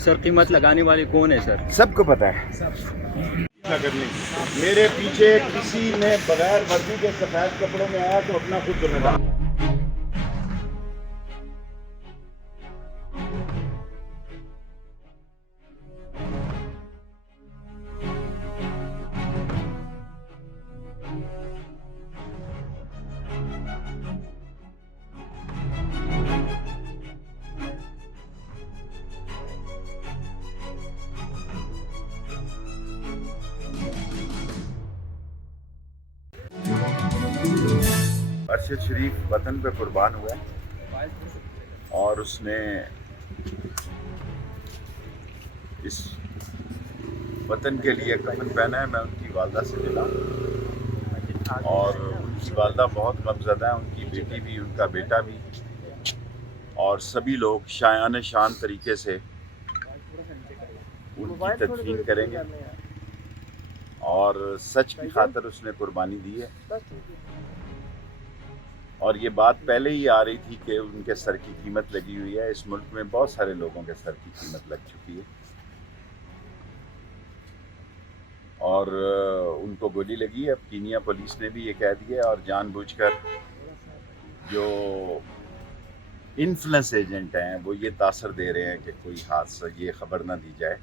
Sir कीमत लगाने वाले कौन है सर? सबको पता है। करने मेरे पीछे किसी ने बगैर वर्दी के सफेद कपड़ों में आया तो अपना खुद जिम्मेदार। अरशद शरीफ वतन पे कुर्बान हुआ है और उसने इस वतन के लिए कफन पहना है। मैं उनकी वालदा से मिला और उनकी वालदा बहुत गमज़दा है, उनकी बेटी भी, उनका बेटा भी, और सभी लोग शायान शान तरीके से उनकी तदफीन करेंगे। और सच की खातिर उसने कुर्बानी दी है और ये बात पहले ही आ रही थी कि उनके सर की कीमत लगी हुई है। इस मुल्क में बहुत सारे लोगों के सर की कीमत लग चुकी है और उनको गोली लगी है। अब कीनिया पुलिस ने भी ये कह दिया और जानबूझकर जो इन्फ्लुएंस एजेंट हैं वो ये तासर दे रहे हैं कि कोई हादसा, ये खबर ना दी जाए।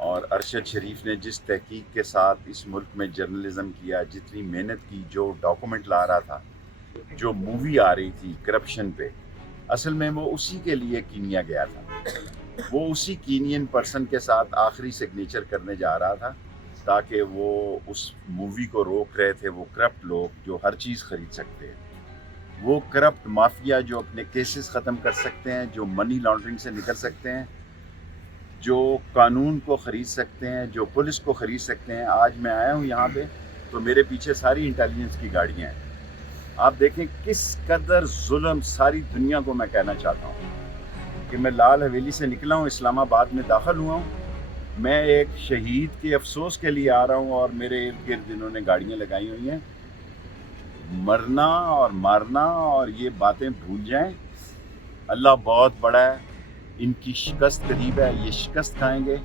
और अरशद शरीफ ने जिस तहकीक के साथ इस मुल्क में जर्नलिज्म किया, जितनी मेहनत की, जो डॉक्यूमेंट ला रहा था, जो मूवी आ रही थी करप्शन पे, असल में वो उसी के लिए कीनिया गया था। वो उसी कीनियन पर्सन के साथ आखिरी सिग्नेचर करने जा रहा था ताकि वो उस मूवी को रोक रहे थे। वो करप्ट लोग जो हर चीज़ ख़रीद सकते हैं, वो करप्ट माफिया जो अपने केसेस ख़त्म कर सकते हैं, जो मनी लॉन्ड्रिंग से निकल सकते हैं, जो कानून को ख़रीद सकते हैं, जो पुलिस को ख़रीद सकते हैं। आज मैं आया हूँ यहाँ पे तो मेरे पीछे सारी इंटेलिजेंस की गाड़ियाँ हैं। आप देखें किस कदर जुल्म सारी दुनिया को। मैं कहना चाहता हूँ कि मैं लाल हवेली से निकला हूँ, इस्लामाबाद में दाखिल हुआ हूँ। मैं एक शहीद के अफसोस के लिए आ रहा हूँ और मेरे इर्द गिर्द इन्होंने गाड़ियाँ लगाई हुई हैं। मरना और मारना और ये बातें भूल जाएं। अल्लाह बहुत बड़ा है, इनकी शिकस्त करीब है, ये शिकस्त खाएंगे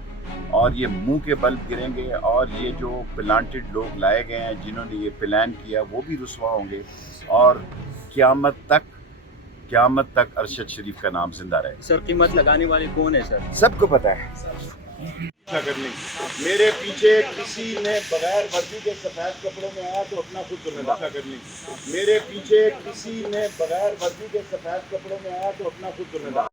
और ये मुंह के बल गिरेंगे। और ये जो प्लांटेड लोग लाए गए हैं, जिन्होंने ये प्लान किया, वो भी रुसवा होंगे और क़यामत तक अरशद शरीफ का नाम जिंदा रहे। सर कीमत लगाने वाले कौन है सर? सबको पता है। करने मेरे पीछे किसी ने बगैर वर्दी के सफेद कपड़ों में आया तो अपना खुद जिम्मेदार। करने मेरे पीछे किसी ने बगैर वर्दी के सफेद कपड़ों में आया तो अपना खुद जिम्मेदार।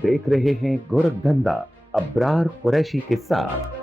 देख रहे हैं गोरखधंधा अब्रार कुरैशी के साथ।